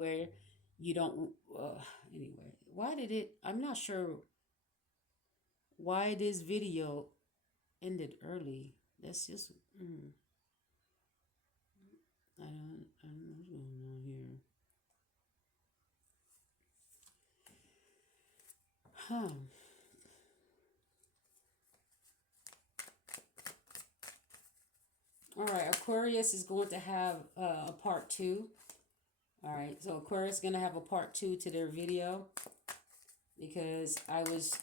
where you don't. Anyway, why did it? I'm not sure why this video ended early. That's just. I don't know what's going on here. Huh. All right. Aquarius is going to have a part two. All right. So Aquarius is going to have a part two to their video because I was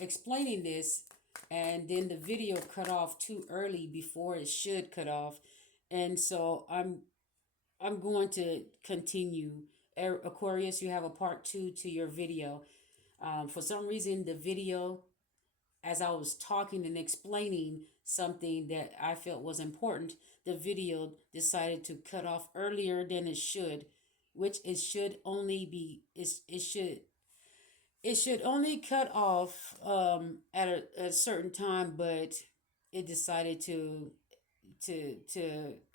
explaining this and then the video cut off too early before it should cut off. And so I'm going to continue. Aquarius, you have a part two to your video. For some reason, the video, as I was talking and explaining something that I felt was important, the video decided to cut off earlier than it should, which it should only be it should only cut off at a certain time, but it decided to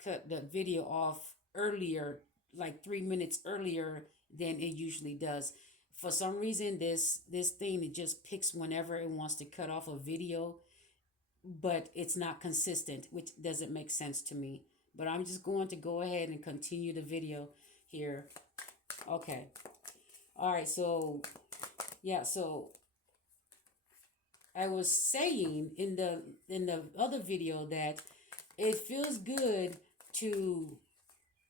cut the video off earlier, like 3 minutes earlier than it usually does. For some reason, this thing it just picks whenever it wants to cut off a video, but it's not consistent, which doesn't make sense to me. But I'm just going to go ahead and continue the video here. Okay. All right. So yeah. So I was saying in the other video that it feels good to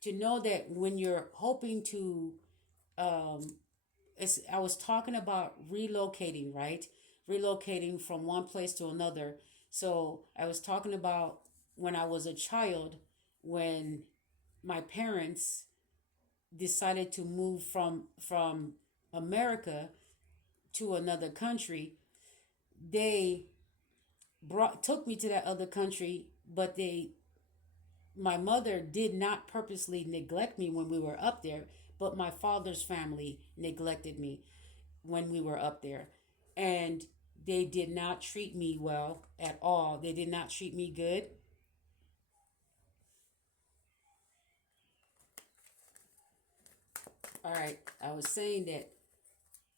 know that when you're hoping to um I was talking about relocating, right? Relocating from one place to another. So I was talking about when I was a child, when my parents decided to move from America to another country. They brought took me to that other country, but they my mother did not purposely neglect me when we were up there, but my father's family neglected me when we were up there. And they did not treat me well at all. They did not treat me good. All right, I was saying that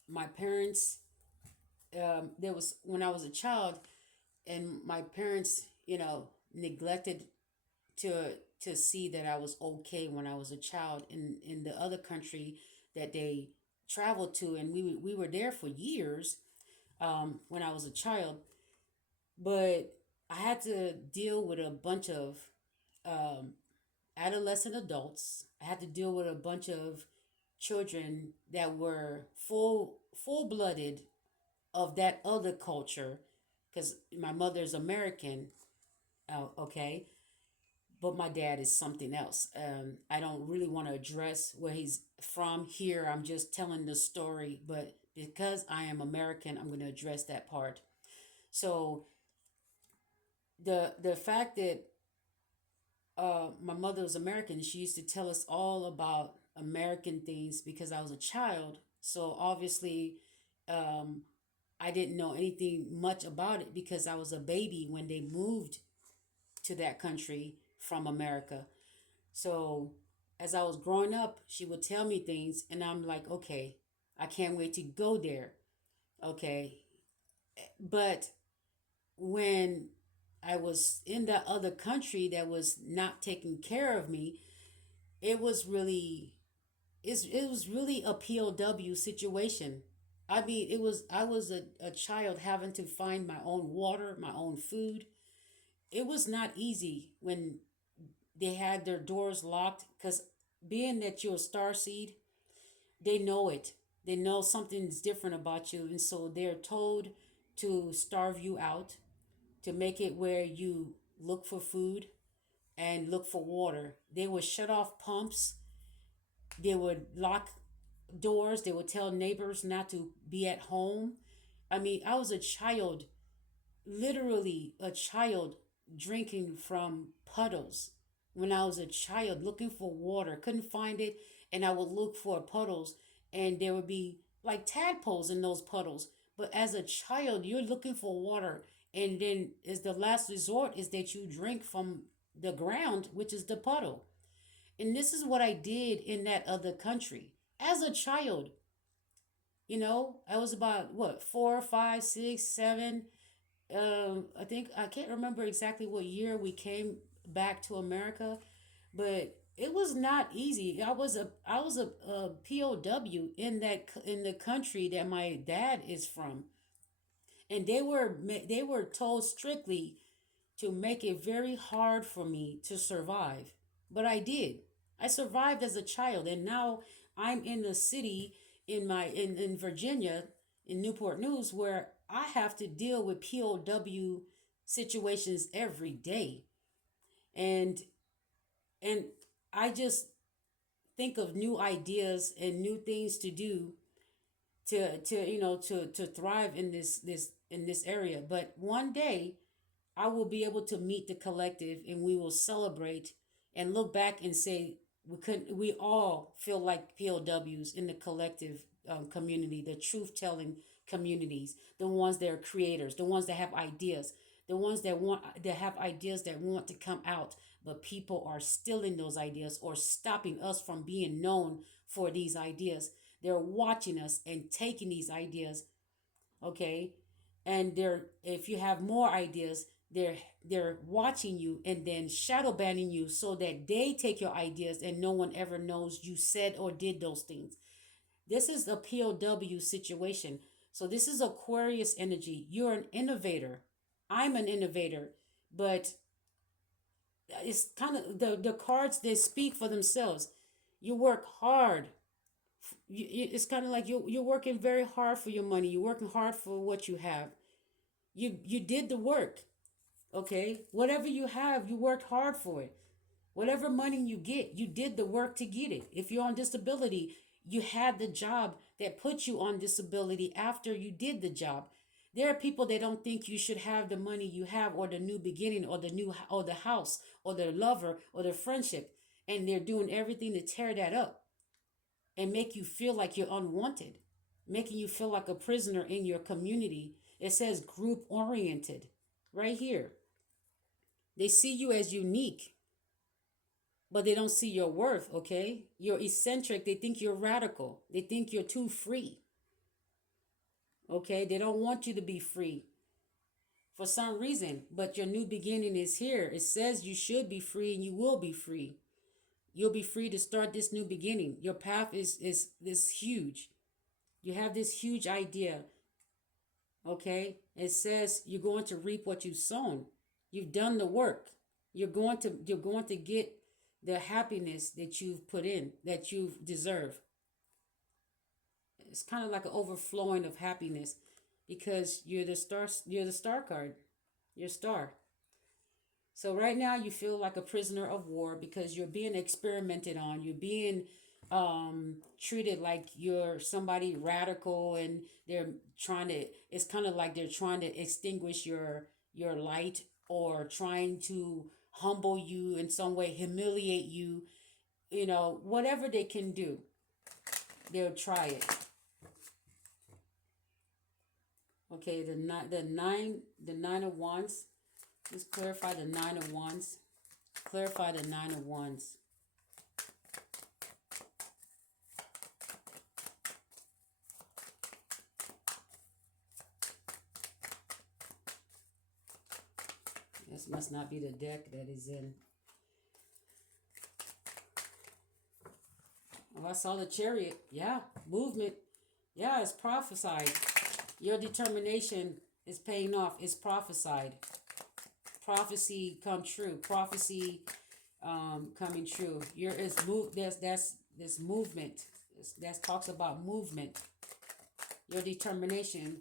my parents, there was when I was a child, and my parents, neglected to see that I was okay when I was a child in the other country that they traveled to, and we were there for years when I was a child, but I had to deal with a bunch of um, adolescent adults. I had to deal with a bunch of children that were full blooded of that other culture, because my mother's American, okay, but my dad is something else. I don't really want to address where he's from here. I'm just telling the story, but because I am American, I'm going to address that part. So the fact that my mother was American, she used to tell us all about American things because I was a child. So obviously, um, I didn't know anything much about it because I was a baby when they moved to that country from America. So as I was growing up, she would tell me things, and I'm like, okay, I can't wait to go there. Okay. But when I was in that other country that was not taking care of me, it was really it was really a POW situation. I mean, I was a child having to find my own water, my own food. It was not easy when they had their doors locked because being that you're a star seed, they know it. They know something's different about you, and so they're told to starve you out, to make it where you look for food and look for water. They would shut off pumps. They would lock doors. They would tell neighbors not to be at home. I mean, I was a child, literally a child, drinking from puddles when I was a child, looking for water, couldn't find it, and I would look for puddles, and there would be like tadpoles in those puddles. But as a child, you're looking for water, and then is the last resort is that you drink from the ground, which is the puddle. And this is what I did in that other country. as a child. I was about what, 4, 5, 6, 7. I think I can't remember exactly what year we came back to America, but it was not easy. I was a POW in the country that my dad is from, and they were told strictly to make it very hard for me to survive. But I did. I survived as a child, and now I'm in the city in Virginia, in Newport News, where I have to deal with POW situations every day. And and I just think of new ideas and new things to do to thrive in this area. But one day I will be able to meet the collective, and we will celebrate and look back and say we all feel like POWs in the collective community, the truth telling communities, the ones that are creators, the ones that have ideas, the ones that have ideas that want to come out, but people are stealing those ideas or stopping us from being known for these ideas. They're watching us and taking these ideas, okay? And they're if you have more ideas, they're watching you and then shadow banning you so that they take your ideas and no one ever knows you said or did those things. This is a POW situation. So this is Aquarius energy. You're an innovator. I'm an innovator, but it's kind of the cards, they speak for themselves. You work hard. It's kind of like you're working very hard for your money. You're working hard for what you have. You did the work. Okay, whatever you have, you worked hard for it. Whatever money you get, you did the work to get it. If you're on disability, you had the job that put you on disability after you did the job. There are people that don't think you should have the money you have, or the new beginning, or the house, or the lover, or the friendship, and they're doing everything to tear that up and make you feel like you're unwanted, making you feel like a prisoner in your community. It says group oriented right here. They see you as unique, but they don't see your worth, okay? You're eccentric. They think you're radical. They think you're too free, okay? They don't want you to be free for some reason, but your new beginning is here. It says you should be free, and you will be free. You'll be free to start this new beginning. Your path is huge. You have this huge idea, okay? It says you're going to reap what you've sown. You've done the work. You're going to get the happiness that you've put in, that you deserve. It's kind of like an overflowing of happiness because you're the star card. You're star. So right now you feel like a prisoner of war because you're being experimented on. You're being treated like you're somebody radical, and they're trying to. It's kind of like they're trying to extinguish your light, or trying to humble you in some way, humiliate you. Whatever they can do, they'll try it. Okay, the nine of wands. Let's clarify the nine of wands. Clarify the nine of wands. This must not be the deck that is in. Oh, I saw the chariot. Yeah, movement. Yeah, it's prophesied. Your determination is paying off. It's prophesied. Prophecy come true. Prophecy coming true. You're is move. That's this movement. That talks about movement. Your determination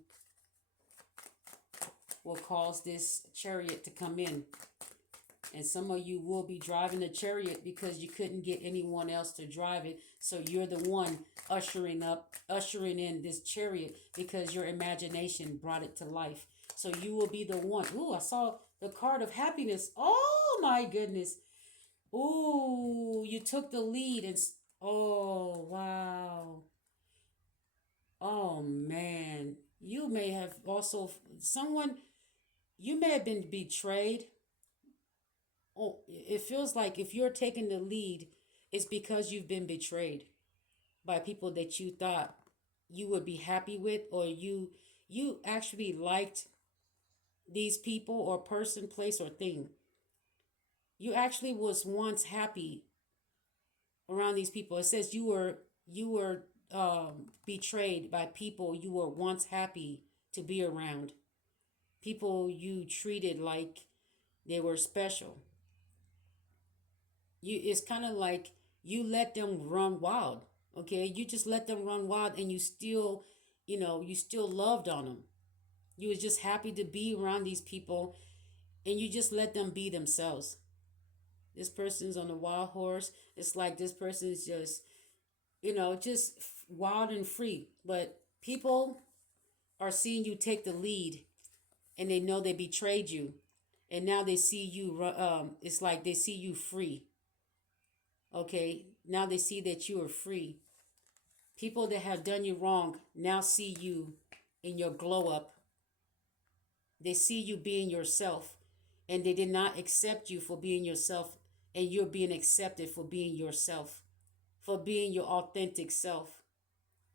will cause this chariot to come in. And some of you will be driving the chariot because you couldn't get anyone else to drive it. So you're the one ushering in this chariot because your imagination brought it to life. So you will be the one. Ooh, I saw the card of happiness. Oh my goodness. Ooh, you took the lead and oh wow. Oh man. You may have also someone you may have been betrayed. Oh, it feels like if you're taking the lead, it's because you've been betrayed. by people that you thought you would be happy with, or you actually liked these people or person, place, or thing. You actually was once happy around these people. It says you were betrayed by people you were once happy to be around. People you treated like they were special. It's kind of like you let them run wild. Okay, you just let them run wild, and you still, you still loved on them. You was just happy to be around these people, and you just let them be themselves. This person's on a wild horse. It's like this person is just, just wild and free. But people are seeing you take the lead, and they know they betrayed you, and now they see you. It's like they see you free. Okay, now they see that you are free. People that have done you wrong now see you in your glow up. They see you being yourself, and they did not accept you for being yourself, and you're being accepted for being yourself, for being your authentic self.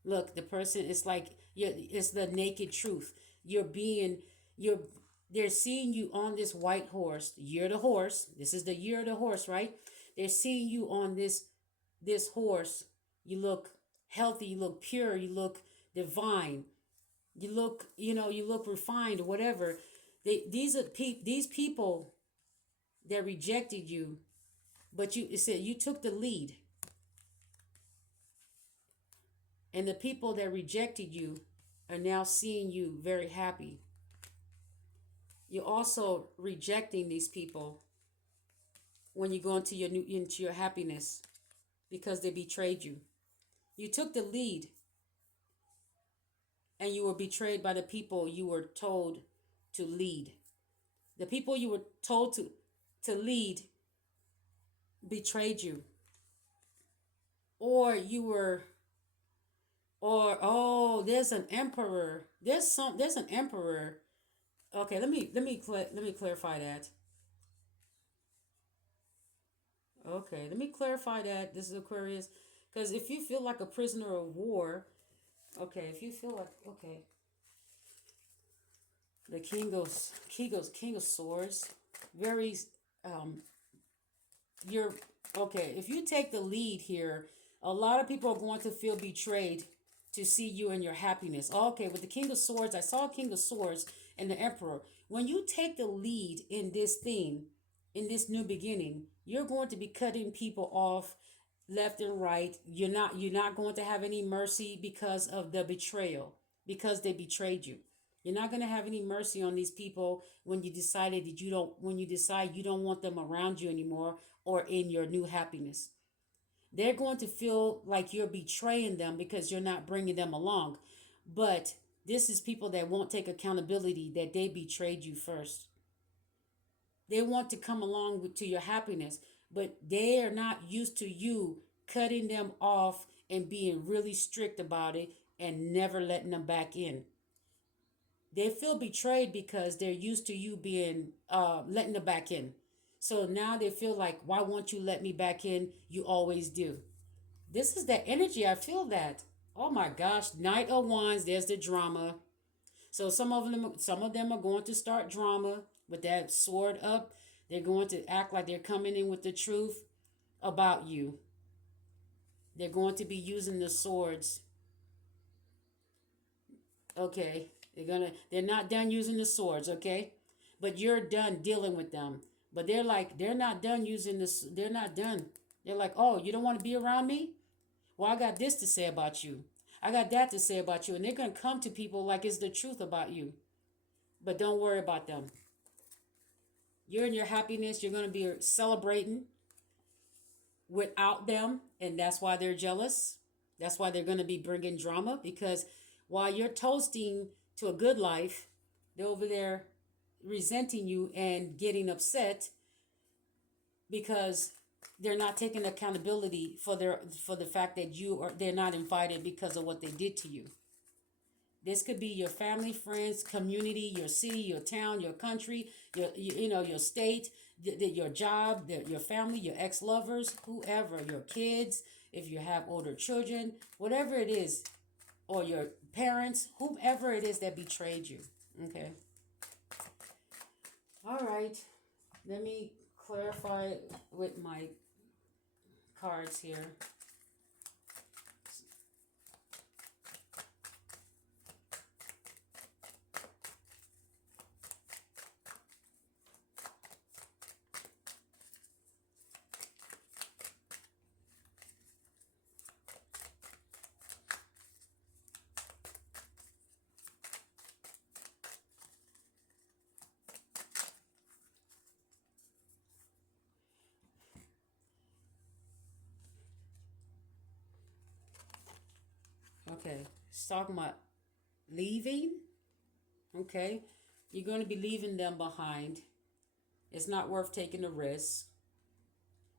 Look, the person is like it's the naked truth. You're being you're they're seeing you on this white horse. Year of the horse. This is the year of the horse, right? They're seeing you on this horse. You look healthy, you look pure, you look divine. You look refined or whatever. These people that rejected you, but it said you took the lead, and the people that rejected you are now seeing you very happy. You're also rejecting these people when you go into your happiness because they betrayed you. You took the lead, and you were betrayed by the people you were told to lead. The people you were told to lead betrayed you. Or you were or oh, there's an emperor. There's an emperor. Okay, let me clarify that. Okay, let me clarify that. This is Aquarius, because if you feel like a prisoner of war, okay, if you feel like okay, the king of swords, very um you're okay. If you take the lead here, a lot of people are going to feel betrayed to see you in your happiness. Okay, with the king of swords, I saw king of swords and the emperor. When you take the lead in this thing, in this new beginning, you're going to be cutting people off left and right. You're not going to have any mercy because of the betrayal, because they betrayed you. You're not going to have any mercy on these people when you decide you don't want them around you anymore or in your new happiness. They're going to feel like you're betraying them because you're not bringing them along. But this is people that won't take accountability that they betrayed you first. They want to come along to your happiness, but they are not used to you cutting them off and being really strict about it and never letting them back in. They feel betrayed because they're used to you being letting them back in. So now they feel like, why won't you let me back in? You always do. This is that energy. I feel that. Oh my gosh, Knight of Wands. There's the drama. So some of them are going to start drama with that sword up. They're going to act like they're coming in with the truth about you. They're going to be using the swords. Okay, they're not done using the swords. Okay, but you're done dealing with them. But they're not done using this. They're not done. They're like, oh, you don't want to be around me? Well, I got this to say about you. I got that to say about you. And they're going to come to people like it's the truth about you. But don't worry about them. You're in your happiness. You're going to be celebrating without them. And that's why they're jealous. That's why they're going to be bringing drama. Because while you're toasting to a good life, they're over there resenting you and getting upset because they're not taking accountability for the fact that they're not invited because of what they did to you. This could be your family, friends, community, your city, your town, your country, your state, your job, your family, your ex-lovers, whoever, your kids. if you have older children, whatever it is, or your parents, whomever it is that betrayed you. Okay. All right. Let me clarify with my cards here. Okay. It's talking about leaving. Okay. You're going to be leaving them behind. It's not worth taking the risk.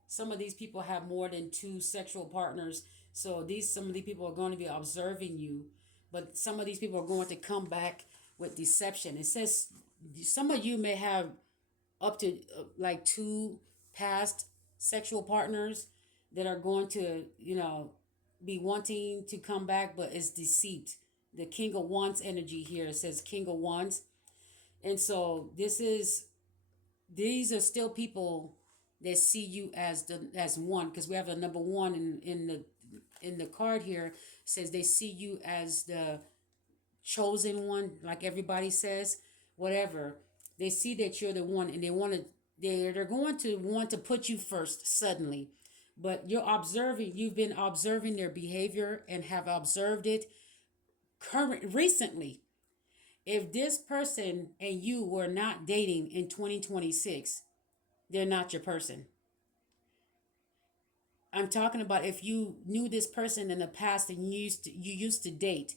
Some of these people have more than two sexual partners, so these some of these people are going to be observing you, but some of these people are going to come back with deception. It says some of you may have up to like two past sexual partners that are going to, be wanting to come back, but it's deceit. The King of Wands energy here, it says King of Wands. And so these are still people that see you as one, because we have a number one in the card here. It says they see you as the chosen one, like everybody says, whatever. They see that you're the one, and they're going to want to put you first suddenly. But you've been observing their behavior and have observed it recently. If this person and you were not dating in 2026, they're not your person. I'm talking about if you knew this person in the past and you used to date.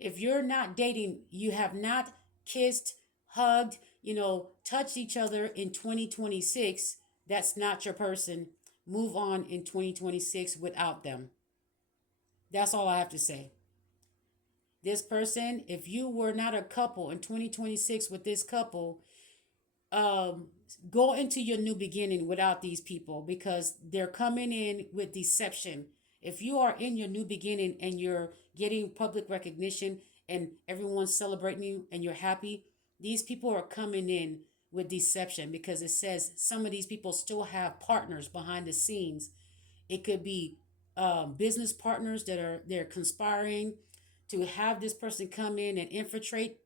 If you're not dating, you have not kissed, hugged, touched each other in 2026, that's not your person. Move on in 2026 without them. That's all I have to say. This person, if you were not a couple in 2026 with this couple, um go into your new beginning without these people, because they're coming in with deception. If you are in your new beginning and you're getting public recognition and everyone's celebrating you and you're happy, these people are coming in with deception, because it says some of these people still have partners behind the scenes. It could be business partners that are they're conspiring to have this person come in and infiltrate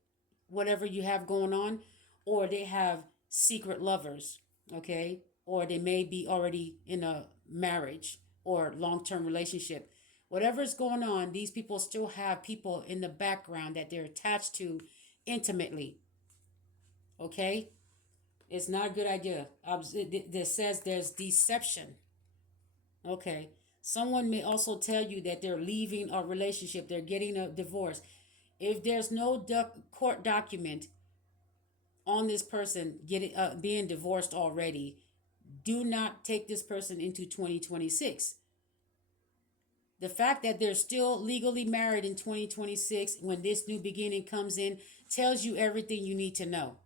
whatever you have going on, or they have secret lovers, okay? Or they may be already in a marriage or long-term relationship. Whatever's going on, these people still have people in the background that they're attached to intimately, okay? It's not a good idea. It says there's deception. Okay. Someone may also tell you that they're leaving a relationship, they're getting a divorce. If there's no court document on this person being divorced already, do not take this person into 2026. The fact that they're still legally married in 2026 when this new beginning comes in tells you everything you need to know.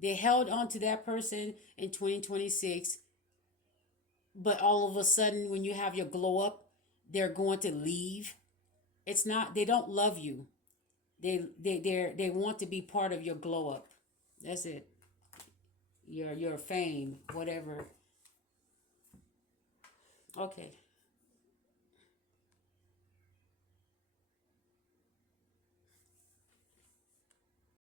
They held on to that person in 2026, but all of a sudden, when you have your glow up, they're going to leave. It's not, they don't love you. They want to be part of your glow up. That's it. Your fame, whatever. Okay.